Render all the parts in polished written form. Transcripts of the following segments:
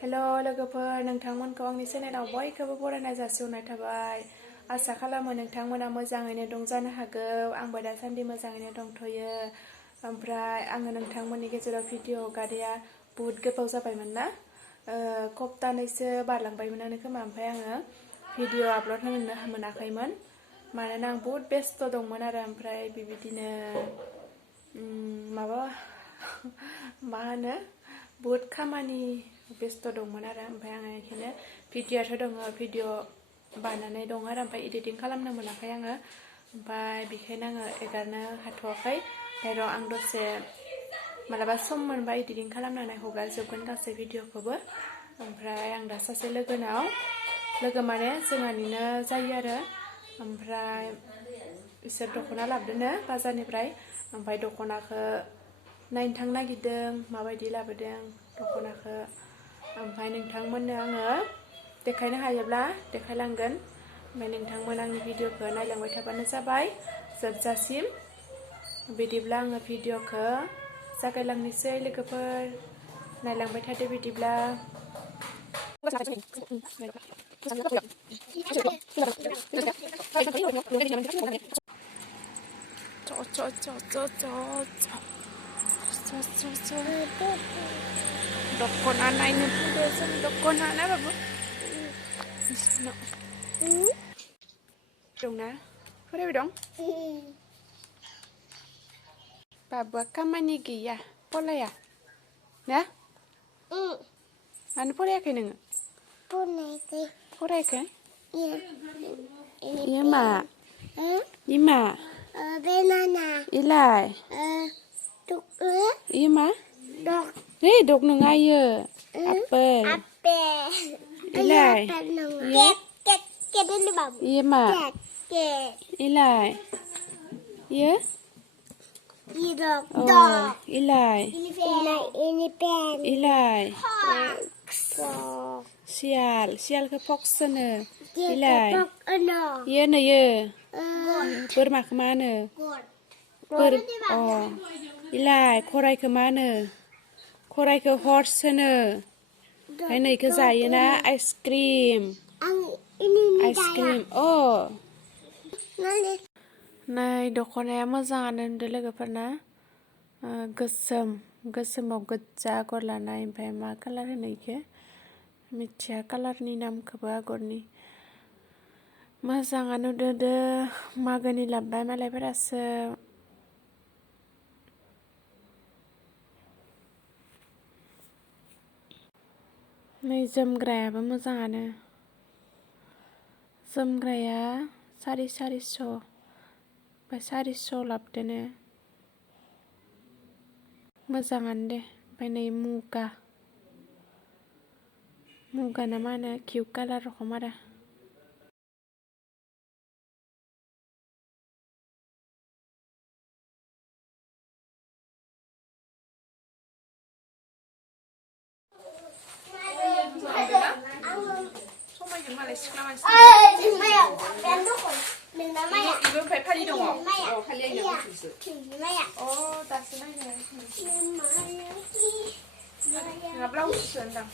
Hello लोगोफोर नोंथांमोनखौ आंनि चेनेलाव बयखौबो बरायनाय जासिहरनाय थाबाय। आसा खालामो नोंथांमोना मोजाङैनो दं जानो हागौ। आंबो दासान्दि मोजाङैनो दंथ'यो। ओमफ्राय आङो नोंथांमोननि गेजेराव भिडिअ हगारिया बुहुत गोबाव जाबायमोन ना, सप्तानैसो बारलांबायमोनानो खोमा। ओमफ्राय आङो भिडिअ आपल'ड होनो मोनाखैमोन मानोना आं बुहुत बेस्थ' दंमोन आरो। ओमफ्राय बेबायदिनो मा होनो बुहुत खामानि बेस्थ' दंमोन आरो। ओमफ्राय आङो बेखायनो भिडिअ'थ' दङ, भिडिअ बानायनानै दं आरो ओमफ्राय इडिटिं खालामनो मोनाखै आङो। ओमफ्राय बेखायनो आङो एगारनो हाथ'वाखै। ओमफ्राय र' आं दसे मालाबा सम मोनबा इडिटिं खालामनानै हगारजोबगोन गासै भिडिअ'खौबो। ओमफ्राय आं दा सासे लोगो माने जोंहानिनो जायो आरो। ओमफ्राय बिसोर दख'ना लाबोदोंनो बाजारनिफ्राय। ओमफ्राय दख'नाखौ नायनो थांनो नागिरदों माबायदि लाबोदों दख'नाखौ। ओमफ्राय नोंथांमोननो आङो देखायनो हायोब्ला देखायलांगोन। ओमफ्राय नोंथांमोन आंनि भिडिअ'खौ नायलांबाय थाबानो जाबाय जोबजासिम। बिदिब्ला आङो भिडिअ'खौ जागायलांनोसै लोगोफोर, नायलांबाय थादो बिदिब्ला। दख'ना नायनो फैदो जों, दख'ना ना बाबु दंना फरायबाय दं बाबुआ, खामानि गैया फराया ना? मानो फरायाखै नोङो? फरायाखै? Iya mak. Iya mak. Banana. Ilai. Iya mak. Dog. Dog nengah iya. Apel. Apel. Ilai. Cat. Cat. Cat ini babu. Iya mak. Cat. Cat. Ilai. Iya. Iya dog. Dog. Ilai. Ini pen. Ilai. Sial. Sial ke fox sana. Ilai. Iya nih ya. Boरमा kemana? Oh. Ilai. Korai kemana? Korai ke horse sana. Ini ke saya na ice cream. Ice cream. Oh. Nah, दख'नाया मोजाङानो होनदो लोगोफोरना। गोसोमाव गोजा आगर लानाय। ओमफ्राय मा कालार होनो इखो मिथिया कालारनि नामखौबो आगरनि। मोजाङानो नुदो। मागोनि लाबोबाय मालायफोरासो। नै जोमग्रायाबो मोजाङानो। जोमग्राया 450 ओमफ्राय 400 लाबोदोनो। मोजाङानो दे। ओमफ्राय नै मुगा ना मा होनो किउ कालार रखम आरो। समायगोन मालाय सिख्ला मानसि। इबो ओमफ्राय फालि दङ। फालि आइनाव गुफुरसो। दासो नायनो। नङा ब्लाउससो होनदां।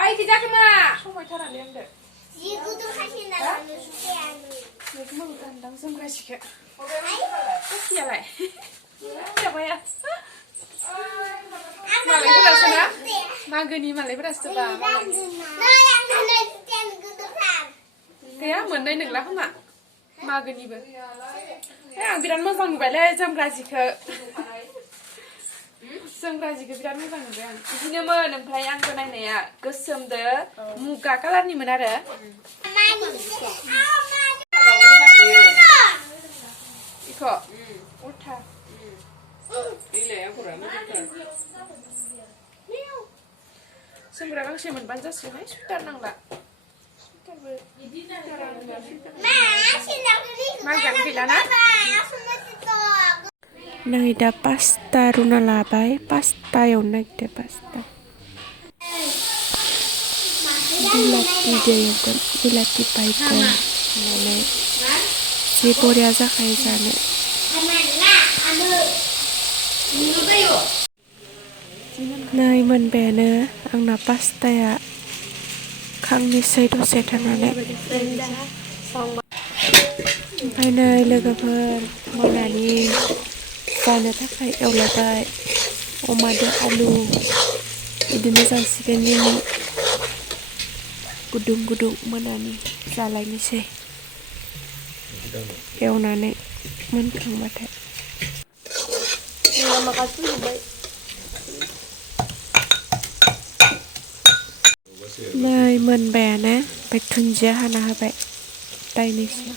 ओइ गिदाखो मा समायथारालै आंदो। जि गुदुं खासिना लानो सुखायानो। बेखौ मोजां गानदां जोमग्रा जिखौ। सखियालाय जाबाया। मालायफोरासो ना मागोनि मालायफोरासो बा। गैया मोननाय नंला खोमा मागोनिबो। आं बिराद मोजां नुबायलै जोमग्रा जिखौ। बिराद मोजां नुबाय आं। बिदिनोमोन ओमफ्राय आंबो नायनाया गोसोमदो मुगा कालारनिमोन आरो। इखौ उल्था। जोमग्रा गांसे मोनबानो जासिगोनहाय, सुइटार नांला। माजां गैलाना? नै दा पास्ता रुना लाबाय। पास्ता एवनो नागिरदों पास्ता। बिलाथिजों एवगोन। बिलाथि बायगन होनानै जि बरिया जाखायो जानो। नै मोनबायानो आंना पास्ताया खांनोसै दसे थानानै। ओमफ्राय नै लोगोफोर मोनानि जानो थाखाय एवलायबाय अमादो आलु बिदिनो जासिगोन दिनै गुदुं गुदुं मोनानि जालायनोसै एवनानै मोनखांबाथाय। नै मोनबायानो ओमफ्राय दुन्दिया हाना होबाय दायनैसो।